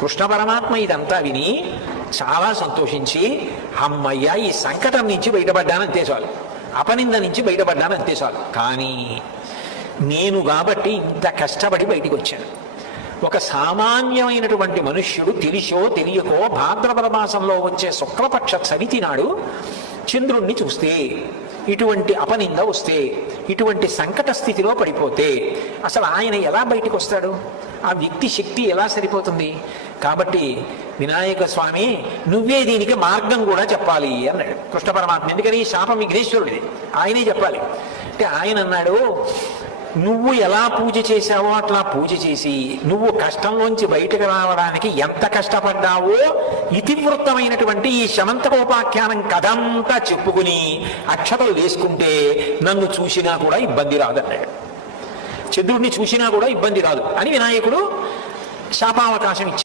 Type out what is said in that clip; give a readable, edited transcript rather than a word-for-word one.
కృష్ణ పరమాత్మ ఇదంతా విని చాలా సంతోషించి, అమ్మయ్య ఈ సంకటం నుంచి బయటపడ్డాను అంతే చాలు, అపనింద నుంచి బయటపడ్డాను అంతే చాలు. కానీ నేను కాబట్టి ఇంత కష్టపడి బయటికి వచ్చాను. ఒక సామాన్యమైనటువంటి మనుష్యుడు తెలిసో తెలియకో భాద్రపద మాసంలో వచ్చే శుక్లపక్ష చవితి నాడు చంద్రుణ్ణి చూస్తే, ఇటువంటి అపనింద వస్తే, ఇటువంటి సంకట స్థితిలో పడిపోతే అసలు ఆయన ఎలా బయటకు వస్తాడు? ఆ వ్యక్తి శక్తి ఎలా సరిపోతుంది? కాబట్టి వినాయక స్వామి నువ్వే దీనికి మార్గం కూడా చెప్పాలి అన్నాడు కృష్ణ పరమాత్మ. ఎందుకని? శాపం విఘ్నేశ్వరుడిది, ఆయనే చెప్పాలి. అంటే ఆయన అన్నాడు, నువ్వు ఎలా పూజ చేశావో అట్లా పూజ చేసి నువ్వు కష్టంలోంచి బయటకు రావడానికి ఎంత కష్టపడ్డావో ఇతివృత్తమైనటువంటి ఈ శమంతకోపాఖ్యానం కథంతా చెప్పుకుని అక్షతలు వేసుకుంటే నన్ను చూసినా కూడా ఇబ్బంది రాదన్నాడు. చంద్రుడిని చూసినా కూడా ఇబ్బంది రాదు అని వినాయకుడు శాపావకాశం ఇచ్చాడు.